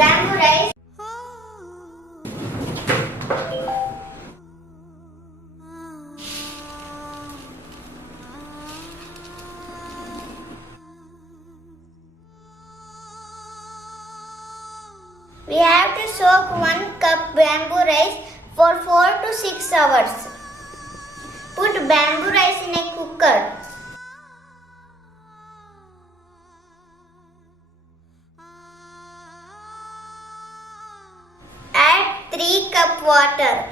Bamboo rice. We have to soak 1 cup bamboo rice for 4 to 6 hours. Put bamboo rice in a cooker. Add 3 cup water.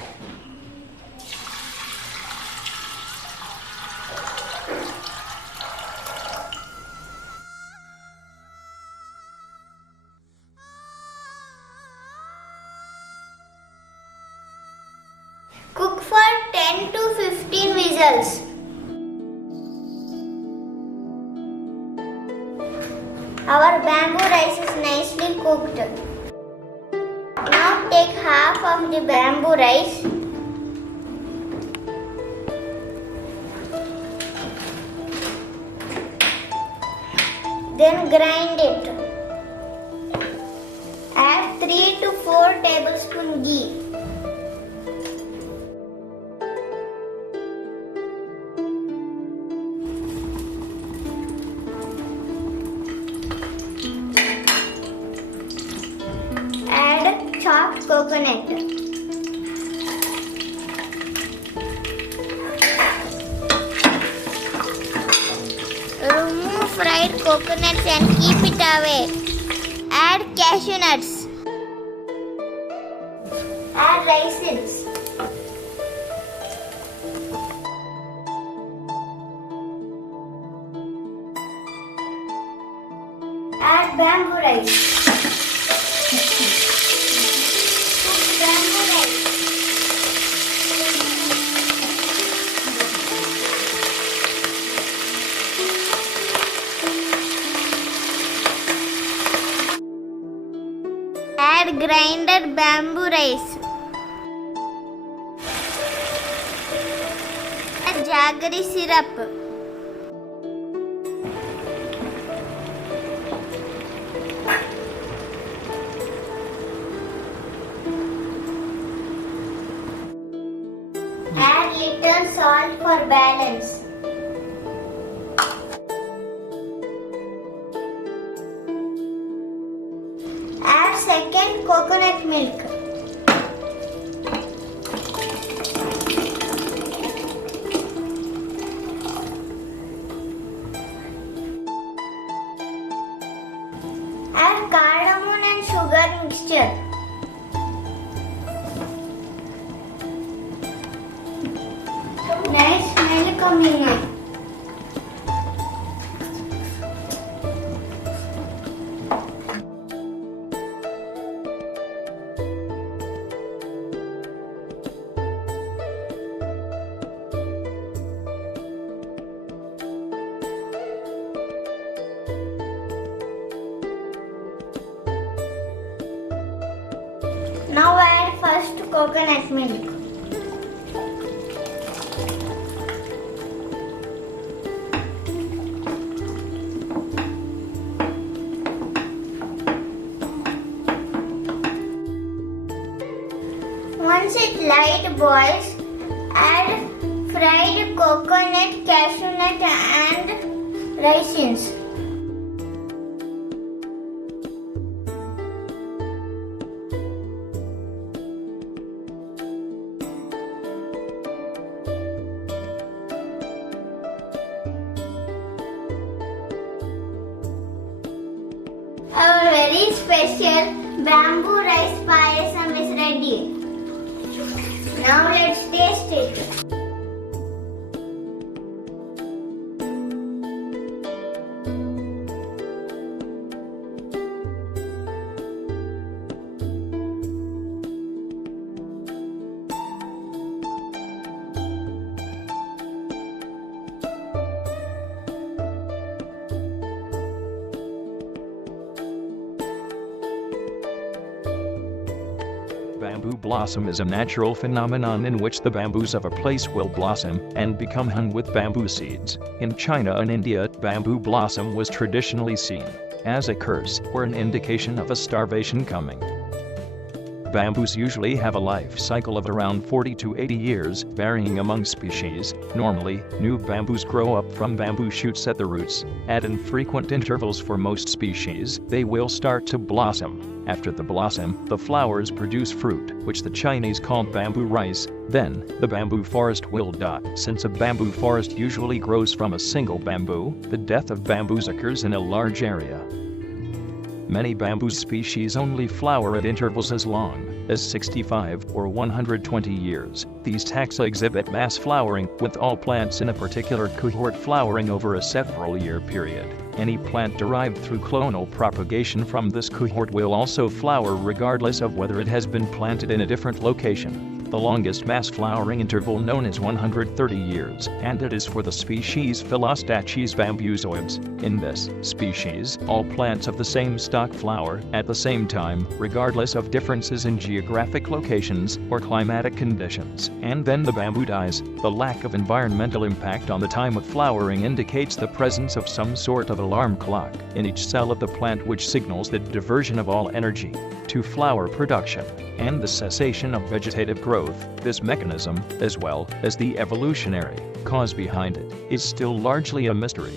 Cook for 10 to 15 whistles. Our bamboo rice is nicely cooked. Now take half of the bamboo rice. Then grind it. Add 3 to 4 tablespoon ghee. Add chopped coconut. Remove fried coconuts and keep it away. Add cashew nuts. Add raisins. Add bamboo rice. Add grinded bamboo rice. Add jaggery syrup. Add little salt for balance. Add second coconut milk. Add cardamom and sugar mixture. Nice smell coming up. Now add first coconut milk. Once it light boils, add fried coconut, cashew nut and raisins. Our very special bamboo rice payasam is ready. Now let's taste it. Bamboo blossom is a natural phenomenon in which the bamboos of a place will blossom and become hung with bamboo seeds. In China and India, bamboo blossom was traditionally seen. as a curse or an indication of a starvation coming. Bamboos usually have a life cycle of around 40 to 80 years, varying among species. Normally, new bamboos grow up from bamboo shoots at the roots. At infrequent intervals for most species, they will start to blossom. After the blossom, the flowers produce fruit, which the Chinese call bamboo rice. Then, the bamboo forest will die. Since a bamboo forest usually grows from a single bamboo, the death of bamboos occurs in a large area. Many bamboo species only flower at intervals as long as 65 or 120 years. These taxa exhibit mass flowering, with all plants in a particular cohort flowering over a several-year period. Any plant derived through clonal propagation from this cohort will also flower regardless of whether it has been planted in a different location. The longest mass flowering interval known is 130 years, and it is for the species Philostachys bambusoides. In this species, all plants of the same stock flower at the same time, regardless of differences in geographic locations or climatic conditions. And then the bamboo dies. The lack of environmental impact on the time of flowering indicates the presence of some sort of alarm clock in each cell of the plant, which signals the diversion of all energy to flower production and the cessation of vegetative growth. This mechanism, as well as the evolutionary cause behind it, is still largely a mystery.